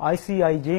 ICIJ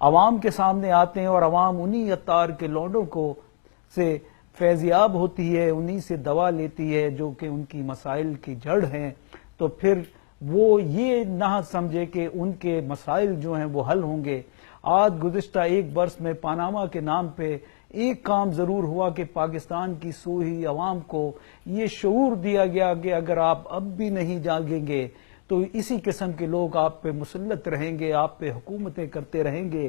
عوام کے سامنے آتے ہیں اور عوام انہی عطار کے لوڈوں کو سے فیضیاب ہوتی ہے، انہی سے دوا لیتی ہے جو کہ ان کی مسائل کی جڑ ہیں، تو پھر وہ یہ نہ سمجھے کہ ان کے مسائل جو ہیں وہ حل ہوں گے۔ آج گزشتہ ایک برس میں پاناما کے نام پہ ایک کام ضرور ہوا کہ پاکستان کی سوہی عوام کو یہ شعور دیا گیا کہ اگر آپ اب بھی نہیں جاگیں گے تو اسی قسم کے لوگ آپ پہ مسلط رہیں گے، آپ پہ حکومتیں کرتے رہیں گے۔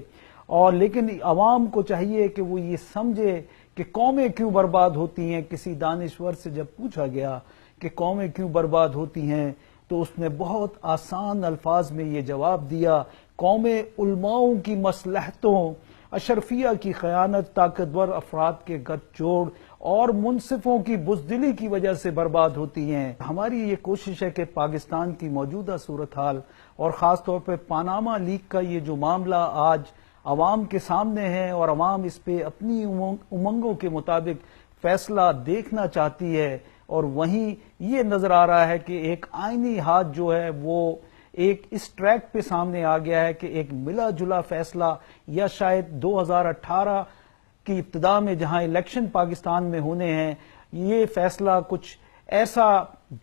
اور لیکن عوام کو چاہیے کہ وہ یہ سمجھے کہ قومیں کیوں برباد ہوتی ہیں۔ کسی دانشور سے جب پوچھا گیا کہ قومیں کیوں برباد ہوتی ہیں تو اس نے بہت آسان الفاظ میں یہ جواب دیا، قومیں علماؤں کی مصلحتوں، اشرفیہ کی خیانت، طاقتور افراد کے گٹھ جوڑ اور منصفوں کی بزدلی کی وجہ سے برباد ہوتی ہیں۔ ہماری یہ کوشش ہے کہ پاکستان کی موجودہ صورتحال اور خاص طور پہ پاناما لیک کا یہ جو معاملہ آج عوام کے سامنے ہے اور عوام اس پہ اپنی امنگوں کے مطابق فیصلہ دیکھنا چاہتی ہے، اور وہیں یہ نظر آ رہا ہے کہ ایک آئینی ہاتھ جو ہے وہ ایک اس ٹریک پہ سامنے آ گیا ہے کہ ایک ملا جلا فیصلہ، یا شاید 2018 کی ابتدا میں جہاں الیکشن پاکستان میں ہونے ہیں، یہ فیصلہ کچھ ایسا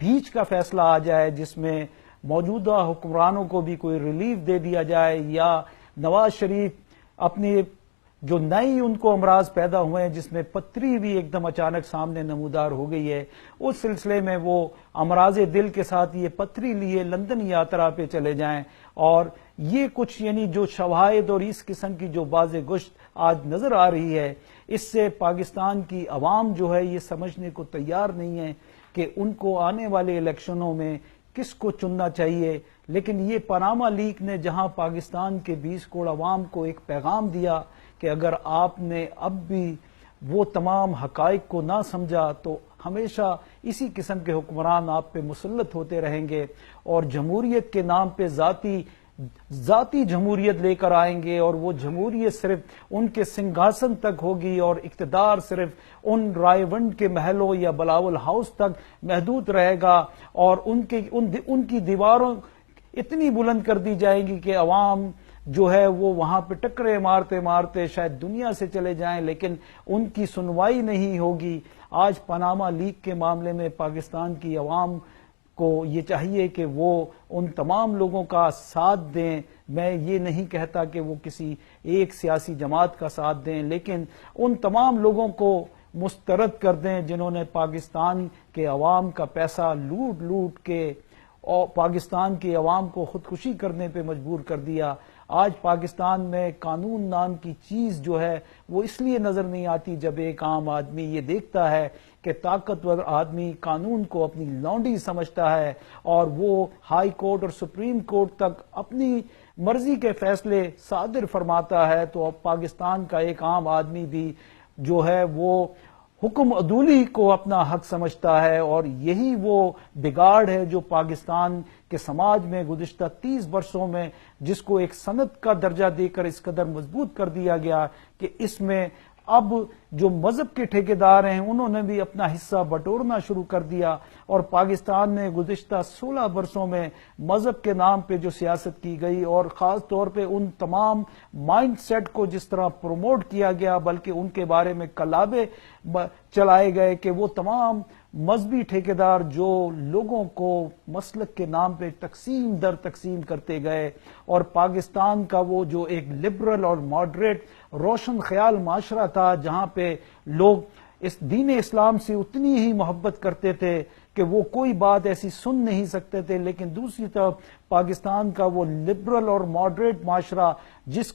بیچ کا فیصلہ آ جائے جس میں موجودہ حکمرانوں کو بھی کوئی ریلیف دے دیا جائے، یا نواز شریف اپنی جو نئی ان کو امراض پیدا ہوئے ہیں جس میں پتری بھی ایک دم اچانک سامنے نمودار ہو گئی ہے، اس سلسلے میں وہ امراض دل کے ساتھ یہ پتری لیے لندن یاترا پہ چلے جائیں، اور یہ کچھ یعنی جو شواہد اور اس قسم کی جو باز گشت آج نظر آ رہی ہے، اس سے پاکستان کی عوام جو ہے یہ سمجھنے کو تیار نہیں ہے کہ ان کو آنے والے الیکشنوں میں کس کو چننا چاہیے۔ لیکن یہ پاناما لیک نے جہاں پاکستان کے 20 کروڑ عوام کو ایک پیغام دیا کہ اگر آپ نے اب بھی وہ تمام حقائق کو نہ سمجھا تو ہمیشہ اسی قسم کے حکمران آپ پہ مسلط ہوتے رہیں گے، اور جمہوریت کے نام پہ ذاتی جمہوریت لے کر آئیں گے، اور وہ جمہوریت صرف ان کے سنگھاسن تک ہوگی، اور اقتدار صرف ان رائے ونڈ کے محلوں یا بلاول ہاؤس تک محدود رہے گا، اور ان کی دیواروں اتنی بلند کر دی جائیں گی کہ عوام جو ہے وہ وہاں پہ ٹکرے مارتے مارتے شاید دنیا سے چلے جائیں، لیکن ان کی سنوائی نہیں ہوگی۔ آج پاناما لیک کے معاملے میں پاکستان کی عوام کو یہ چاہیے کہ وہ ان تمام لوگوں کا ساتھ دیں۔ میں یہ نہیں کہتا کہ وہ کسی ایک سیاسی جماعت کا ساتھ دیں، لیکن ان تمام لوگوں کو مسترد کر دیں جنہوں نے پاکستان کے عوام کا پیسہ لوٹ لوٹ کے اور پاکستان کی عوام کو خودکشی کرنے پہ مجبور کر دیا۔ آج پاکستان میں قانون نام کی چیز جو ہے وہ اس لیے نظر نہیں آتی جب ایک عام آدمی یہ دیکھتا ہے کہ طاقتور آدمی قانون کو اپنی لونڈی سمجھتا ہے، اور وہ ہائی کورٹ اور سپریم کورٹ تک اپنی مرضی کے فیصلے صادر فرماتا ہے، تو اب پاکستان کا ایک عام آدمی بھی جو ہے وہ حکم عدولی کو اپنا حق سمجھتا ہے، اور یہی وہ بگاڑ ہے جو پاکستان کے سماج میں گزشتہ 30 برسوں میں جس کو ایک صنعت کا درجہ دے کر اس قدر مضبوط کر دیا گیا کہ اس میں اب جو مذہب کے ٹھیکیدار ہیں انہوں نے بھی اپنا حصہ بٹورنا شروع کر دیا، اور پاکستان میں گزشتہ 16 برسوں میں مذہب کے نام پہ جو سیاست کی گئی، اور خاص طور پہ ان تمام مائنڈ سیٹ کو جس طرح پروموٹ کیا گیا، بلکہ ان کے بارے میں کلابے چلائے گئے کہ وہ تمام مذہبی ٹھیکیدار جو لوگوں کو مسلک کے نام پہ تقسیم در تقسیم کرتے گئے، اور پاکستان کا وہ جو ایک لبرل اور ماڈریٹ روشن خیال معاشرہ تھا جہاں پہ لوگ اس دین اسلام سے اتنی ہی محبت کرتے تھے کہ وہ کوئی بات ایسی سن نہیں سکتے تھے، لیکن دوسری طرف پاکستان کا وہ لبرل اور ماڈریٹ معاشرہ جس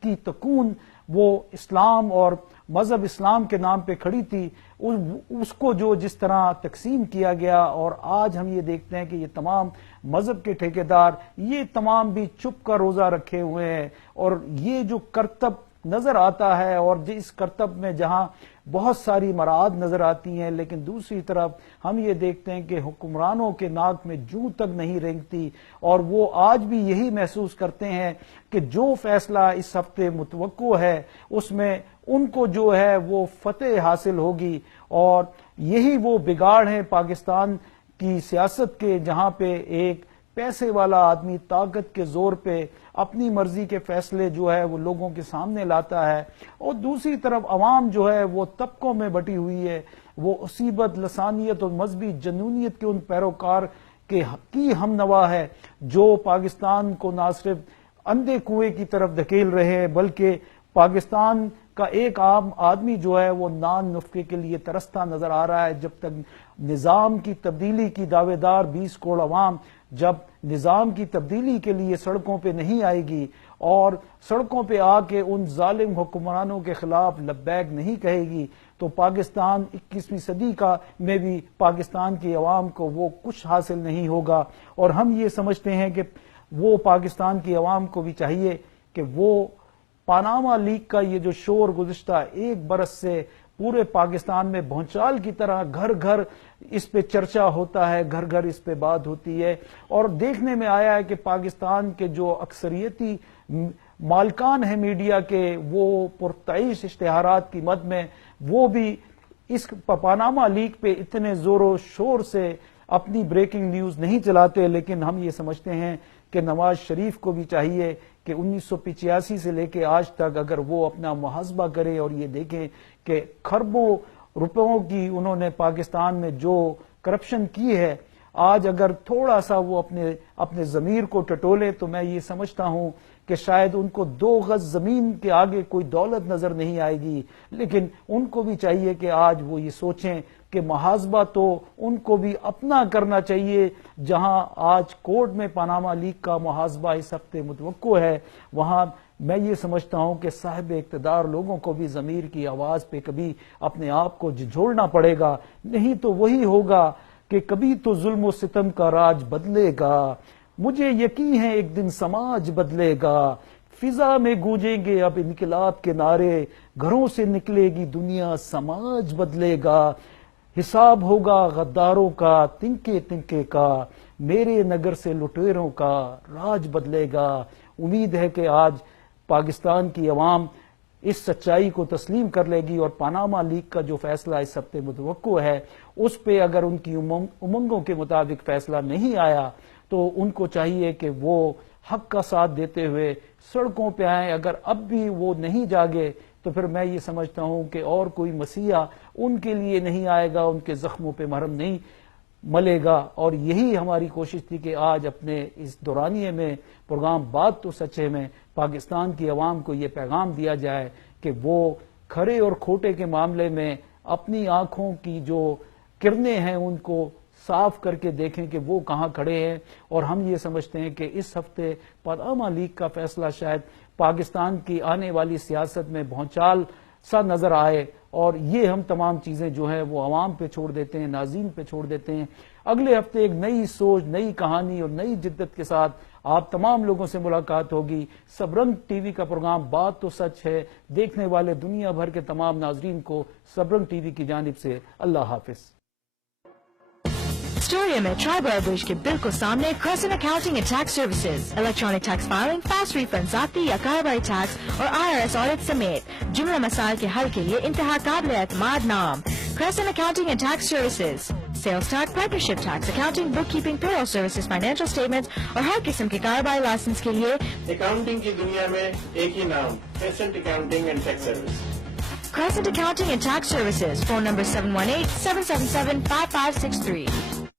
کی تکون وہ اسلام اور مذہب اسلام کے نام پہ کھڑی تھی، اس کو جو جس طرح تقسیم کیا گیا، اور آج ہم یہ دیکھتے ہیں کہ یہ تمام مذہب کے ٹھیکیدار یہ تمام بھی چپ کا روزہ رکھے ہوئے ہیں، اور یہ جو کرتب نظر آتا ہے، اور اس کرتب میں جہاں بہت ساری مراعات نظر آتی ہیں، لیکن دوسری طرف ہم یہ دیکھتے ہیں کہ حکمرانوں کے ناک میں جوں تک نہیں رینگتی، اور وہ آج بھی یہی محسوس کرتے ہیں کہ جو فیصلہ اس ہفتے متوقع ہے اس میں ان کو جو ہے وہ فتح حاصل ہوگی، اور یہی وہ بگاڑ ہے پاکستان کی سیاست کے جہاں پہ ایک پیسے والا آدمی طاقت کے زور پہ اپنی مرضی کے فیصلے جو ہے وہ لوگوں کے سامنے لاتا ہے، اور دوسری طرف عوام جو ہے وہ طبقوں میں بٹی ہوئی ہے، وہ اصیبت، لسانیت اور مذہبی جنونیت کے ان پیروکار کی ہم نوا ہے جو پاکستان کو نہ صرف اندھے کنویں کی طرف دھکیل رہے ہیں بلکہ پاکستان کا ایک عام آدمی جو ہے وہ نان نفقے کے لیے ترستا نظر آ رہا ہے۔ جب تک نظام کی تبدیلی کی دعوے دار 20 کروڑ عوام جب نظام کی تبدیلی کے لیے سڑکوں پہ نہیں آئے گی اور سڑکوں پہ آ کے ان ظالم حکمرانوں کے خلاف لبیک نہیں کہے گی تو پاکستان 21ویں صدی میں بھی پاکستان کی عوام کو وہ کچھ حاصل نہیں ہوگا۔ اور ہم یہ سمجھتے ہیں کہ وہ پاکستان کی عوام کو بھی چاہیے کہ وہ پاناما لیک کا یہ جو شور گزشتہ 1 برس سے پورے پاکستان میں بھونچال کی طرح گھر گھر اس پہ چرچا ہوتا ہے، گھر گھر اس پہ بات ہوتی ہے، اور دیکھنے میں آیا ہے کہ پاکستان کے جو اکثریتی مالکان ہیں میڈیا کے، وہ پرتعیش اشتہارات کی مد میں وہ بھی اس پاناما لیک پہ اتنے زور و شور سے اپنی بریکنگ نیوز نہیں چلاتے، لیکن ہم یہ سمجھتے ہیں کہ نواز شریف کو بھی چاہیے کہ 1985 سے لے کے آج تک اگر وہ اپنا محاسبہ کرے اور یہ دیکھیں کہ کھربوں روپوں کی انہوں نے پاکستان میں جو کرپشن کی ہے، آج اگر تھوڑا سا وہ اپنے ضمیر کو ٹٹولے تو میں یہ سمجھتا ہوں کہ شاید ان کو 2 گز زمین کے آگے کوئی دولت نظر نہیں آئے گی، لیکن ان کو بھی چاہیے کہ آج وہ یہ سوچیں کہ محاسبہ تو ان کو بھی اپنا کرنا چاہیے۔ جہاں آج کورٹ میں پاناما لیک کا محاسبہ اس ہفتے متوقع ہے، وہاں میں یہ سمجھتا ہوں کہ صاحب اقتدار لوگوں کو بھی ضمیر کی آواز پہ کبھی اپنے آپ کو جھجھوڑنا پڑے گا، نہیں تو وہی ہوگا کہ کبھی تو ظلم و ستم کا راج بدلے گا، مجھے یقین ہے ایک دن سماج بدلے گا، فضا میں گونجیں گے اب انقلاب کے نعرے، گھروں سے نکلے گی دنیا، سماج بدلے گا، حساب ہوگا غداروں کا تنکے تنکے کا، میرے نگر سے لٹیروں کا راج بدلے گا۔ امید ہے کہ آج پاکستان کی عوام اس سچائی کو تسلیم کر لے گی اور پاناما لیک کا جو فیصلہ اس ہفتے متوقع ہے اس پہ اگر ان کی امنگوں کے مطابق فیصلہ نہیں آیا تو ان کو چاہیے کہ وہ حق کا ساتھ دیتے ہوئے سڑکوں پہ آئیں۔ اگر اب بھی وہ نہیں جاگے تو پھر میں یہ سمجھتا ہوں کہ اور کوئی مسیحا ان کے لیے نہیں آئے گا، ان کے زخموں پہ مرہم نہیں ملے گا۔ اور یہی ہماری کوشش تھی کہ آج اپنے اس دورانیے میں پروگرام بات تو سچے میں پاکستان کی عوام کو یہ پیغام دیا جائے کہ وہ کھرے اور کھوٹے کے معاملے میں اپنی آنکھوں کی جو کرنیں ہیں ان کو صاف کر کے دیکھیں کہ وہ کہاں کھڑے ہیں۔ اور ہم یہ سمجھتے ہیں کہ اس ہفتے پاناما لیک کا فیصلہ شاید پاکستان کی آنے والی سیاست میں بھونچال سا نظر آئے، اور یہ ہم تمام چیزیں جو ہیں وہ عوام پہ چھوڑ دیتے ہیں، ناظرین پہ چھوڑ دیتے ہیں۔ اگلے ہفتے ایک نئی سوچ، نئی کہانی اور نئی جدت کے ساتھ آپ تمام لوگوں سے ملاقات ہوگی۔ سبرنگ ٹی وی کا پروگرام بات تو سچ ہے دیکھنے والے دنیا بھر کے تمام ناظرین کو سبرنگ ٹی وی کی جانب سے اللہ حافظ۔ اسٹوریا میں ٹرائبل برج کے بالکل سامنے Carson accounting and tax services, electronic tax filing, fast refund, ذاتی یا کاروباری ٹیکس اور IRS آڈٹ سمیت جملہ مسائل کے حل کے لیے انتہا قابل اعتماد نام Carson accounting and tax services. Sales tax, partnership tax, accounting, bookkeeping, payroll services, financial statements اور ہر قسم کے کاروباری لائسنس کے لیے اکاؤنٹنگ کی دنیا میں ایک ہی نام، crescent accounting and tax service. Crescent Accounting and Tax Services. Phone number 718-777-5563.